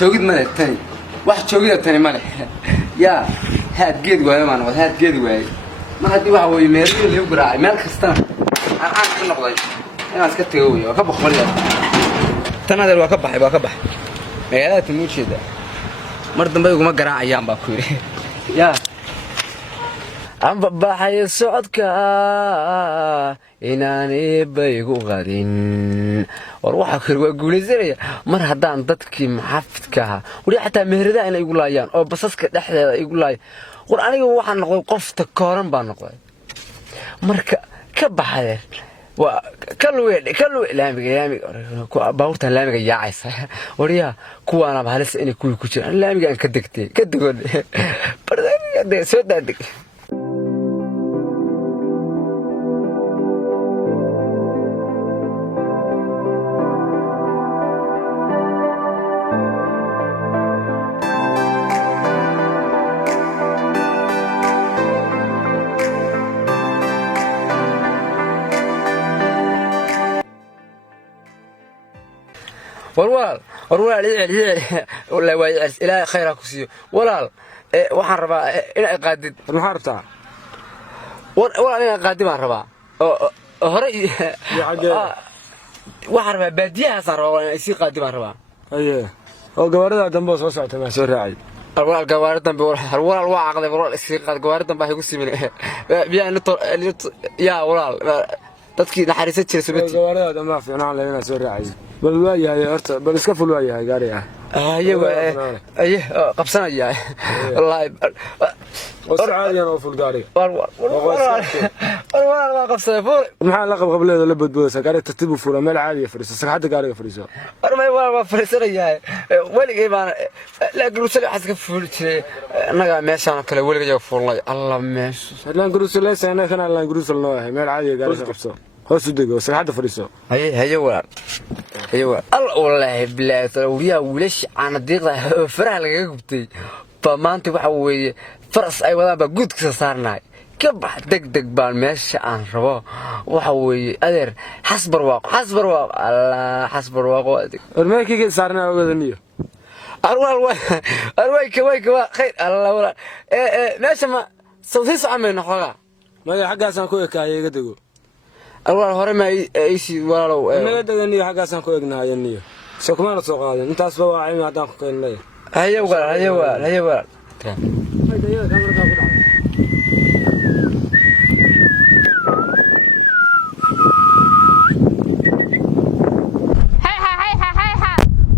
شوقد ماله تاني واحد شوقد تاني ماله يا هاد جيد ويا ما نقول هاد جيد ويا ما هدي واحد ويمير اللي يقرأ مالك استنى أنا كنا قضي أنا أسكت قوي وكبح خليه تنا ذا الوكبح ما تموت شيء ده مرة بيجوا ما قرأ أيام باكوري يا عم بحي السعودك إناني بيجو غادين وروح آخر وأقول زرية مر هدان ضدك محفتك ولي حتى مهردا أنا يقول ليان أو بسسك دحية يقول لي قرآني واحد نقول قفت كارن بنقول مرك كبحير وكلوا لامي باورت لامي يا عيسى وريا كو أنا بحلس إني كوي كوشر لامي كدكتي كدقول بدي سودادك والله والله وايعس إلى خيرك وسيو والله waxaan rabaa inay qaadid maxaa rabtaa walaal inay qaadid baan rabaa hore waxaan rabaa baadiyahaas aan rabaa inay sii qaadid baan rabaa aye oo gawaarida dambe soo socota ma soo raacay walaal gawaarida dambe walaal waa aqday walaal isii qaad gawaarida dambe ay ku simin biyaa yaa walaal dadkii naxariisan jiray subti gawaarida dambe fiicnaan leeyna soo raacay bal waayahay horta bal iska ful waayahay gaariga ايه قبسنا اياه والله وسعادي انا وفول قاري والله ما قبسنا فول maxaa la qab qableedo la badboosa gaari tartiib u fuula meel caadi ah fariiso saxada gaariga fariiso armay waa fariisanayaa waligay baan la gurusay xaska fuul jiray anaga meeshaan kale waligay fuulnay allah meesha la gurusay leesana kana la gurusay noo ah meel caadi ah gaariga qabso hoos u dego saxada fariiso هي walaal ايوه الله والله بالله وريا ولش انا ديقه فرح laga gubtay ba maanta waxa weeye faras ay wadaan ba guud ka saarnay ka bax degdeg baan meesha aan rabo waxa weeye adeer xasbar waaq allah xasbar waaq ormeekii saarnaa ogadaniyo arwayka khayr allah wala meesha ma sawdiis ameena xogaa ma xagaasan ku ekaayay iga dego أول هرم أي شيء ولا ما دقني حاجة سانكو إجنا ينيو سكمان سوقا أنت أسبوع عين ما دامك كأنه هيا وقال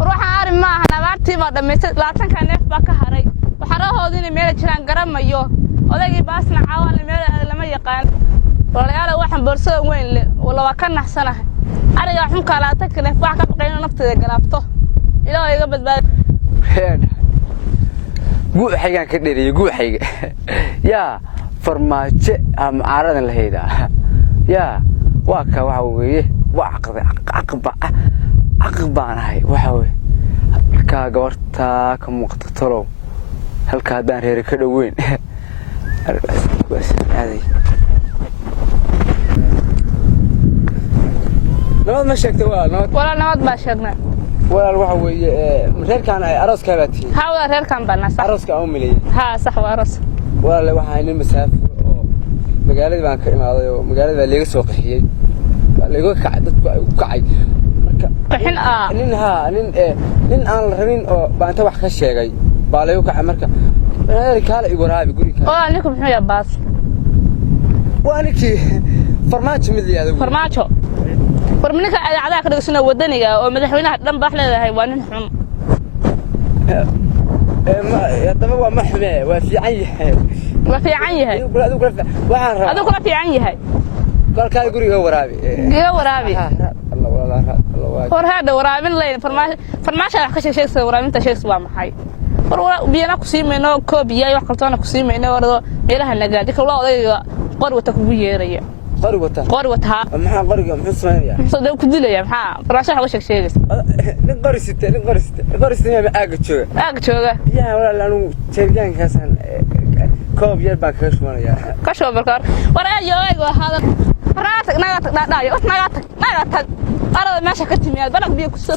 روح عارم ما أنا بعرتي ما دمست لا تنكر نف بكهري وحراه هذين ميل جران قرم مايو ولاقي باسنا عوال ميل لما يقان walaalayaal waxaan boorsada weyn leh wala waa ka naxsanahay ariga xunka la takale wax ka baqayno nafteeda galaabto ilaahay iga badbaad guuxaygan ka dheeriyo guuxayga yaa farmaajo ama aaradan la heedaa yaa waa ka waxa weeye waa aqbaanahay waxa weeye ka gabarta ka muuqato tolow halka hadaan reer ka dhaweyn نود ما شكت ولا نود ما شكنا ولا الواحد غير كان أرز كابتي ها غير كان بنا صح أرز كأمي ها صح وأرز ولا الواحد هني مسافر مقالد بان كإمارة مقالد اللي يسوق حيي اللي يقول كعد الحين نين أنا رنين بان تبع خشية جاي بالي وكع مركا أنا كلا يقول هاي بيقولي كلا عنكم شو يا باص وأنا كي فرماج مذي هذا فرماجه فرمنك عداك دغسنا ودنيga oo madaxweynaha dhan baax leedahay waa nin xun يا طبعا waa maxme waa fiican yahay adigu kula fiican yahay qalka guriga waraabi war hada waraabin leen farmaasha wax ka sheegaysa waraabinta sheegaysa waa maxay war biyana ku siimayno koobiyaay wax kaltoona ku siimayno warado meelaha nagaadi kala odayga qorwata ku yeeraya قروتها maxaa qoriga muxuu sameeyaa soo ku dilaya maxaa farashaha waxa sheegaysa nin qorisite ma aaga jooga yaa walaal anu jeergaankaasan koob yar baan kaga shumanaya ka shoo barkar waraayo waa hada faraasig naga tag arada meesha ka timiyaad balag biyo ku soo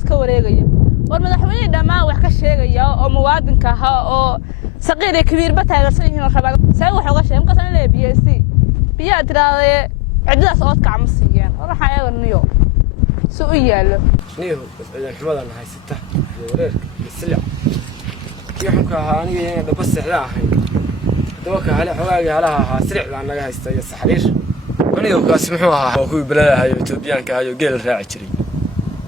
iska wareegaya war madaxweyne dhamaan wax ka sheegaya oo muwaadinka ah oo saqiir iyo kabiirba taageersan yihiin oo rabaa say wax uga sheegay markaas inay BSC biyaa tiraade cididaas oo ka camsiiyeen waxa ayaga niyo soo yaalo niyo xumada haysata wareerka isla يحكى هاني يعني بس على هاي دوك على حواجي على سريع عن لها هاي السحرير ونيو كاسمحوها هو بلا هاي توبيان كهاي جيل راعي شري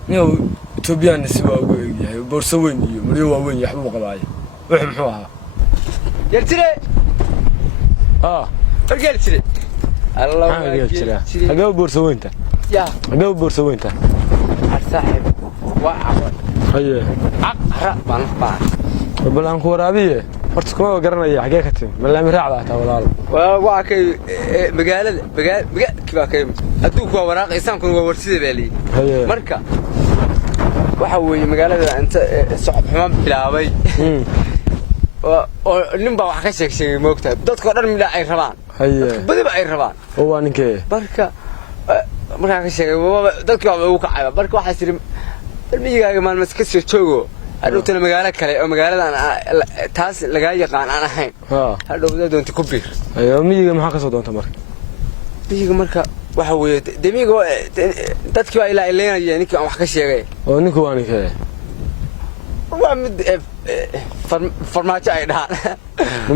نيو توبيان سوا ويا بورسوين مريوا وين يحبوا قبايل وحمحوها يرتري رجال شري الله يرجع اجاوب بورسوين انت يا اجاوب بورسوين انت صاحب وعوض هي عقرا بان بل aan ku waraabiye horta kuma garanaya xagee ka timi malaami raacda ta walaal waa kay magaalada kiba kay adduunku waa waraaq isaankuna waa warsida beeli marka waxa weeye magaalada inta socod xumaan bilaabay oo ninba wax ka sheegay moogtaa dadka dhan midha ay rabaan badiba ay rabaan oo waa ninkee marka ka sheegay dadka waa ugu kacay marka waxa sir ilmigaaga maalmas ka soo joogo hadhowtana magaalo kale oo magaaladan taas laga yaqaan aan ahayn hadhowda doonta ku biir miyiga maxaa ka soo doonta marka miyiga marka waxa weeye demiga dadkii waa ilaa ileenaya ninkii aan wax ka sheegay oo ninku waa ninkee waa mid farmaajo ay dhahaan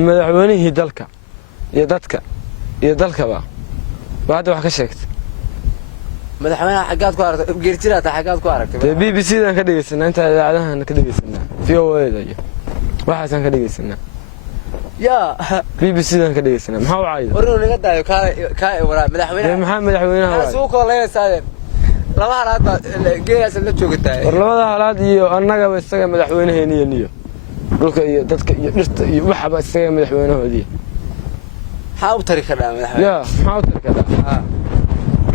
madaxweynihii dalka iyo dalkaba waa hadda wax ka sheegtay madaxweynaha xagaad ku aragtay geertiraata xagaad ku aragtay BBC dan ka dhageysanaa inta idaacadahan ka dhageysanaa VOA iyo waxaan ka dhageysanaa ya BBC dan ka dhageysanaa maxaa wacay warino naga daayo ka waraa madaxweynaha maxaa madaxweynaha soo kooleynaysaa laba halaad geeraas la joogtaa war labada halaad iyo annaga isaga madaxweynaheena niyo dhulka iyo dadka iyo dhirta iyo waxba isaga madaxweynahoodii maxaa u tari karaa madaxweynaha ya maxaa u tari karaa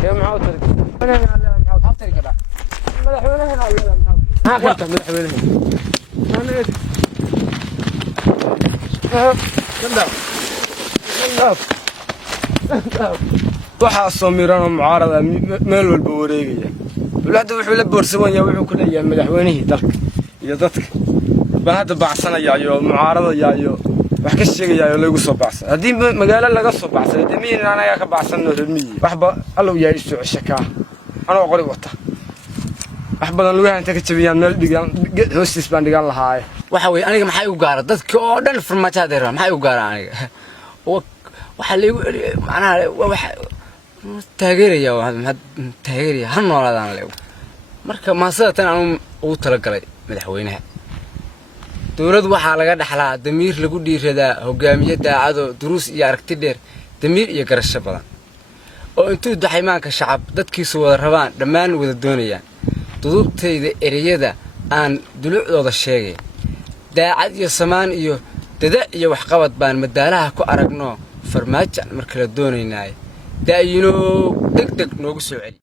كم عاوتر أنا عاوتر كذا مدحونه هنا ولا ها كنت مدحونه أنا كذا waxa soomirano mucaarada meel walba wareegaya walaada wuxuu la boorsawan yahay wuxuu ku leeyahay madaxweynihii dalka iyo dadka baan hadda baacsanaya iyo mucaaradaya iyo wax ka sheegaya lagu soo baacsan hadii magaalo laga soo baacsan damiin anaga ka baacsanno reermiyi waxba allow yahay soo shaka anoo qori wata wax badan lagu inta ka jabiyaan meel dhigan hoostiis baan dhigan lahaay waxa weey aniga maxay u gaara dadka oo dhan farmaajadeera maxay u gaara aniga waxa leeyahay macnaha waxa taageeraya waxa taageeraya han noolaadaan leeyahay marka maasadatan aan ugu tala galay madaxweynaha dawlad waxa laga dhaxlaa damiir lagu dhiiradaa hogaamiye daacado duruus iyo aragti dheer damiir iyo garasho badan oo intuu daxaymaanka shacab dadkiisu wada rabaan dhammaan wada doonayaan dudubtayda ereyada aan dulucdooda sheegay daacad iyo samaan iyo dada iyo wax qabad baan madaalaha ku aragno farmaajo marka la doonaynaa daayino degdeg noogu soo celi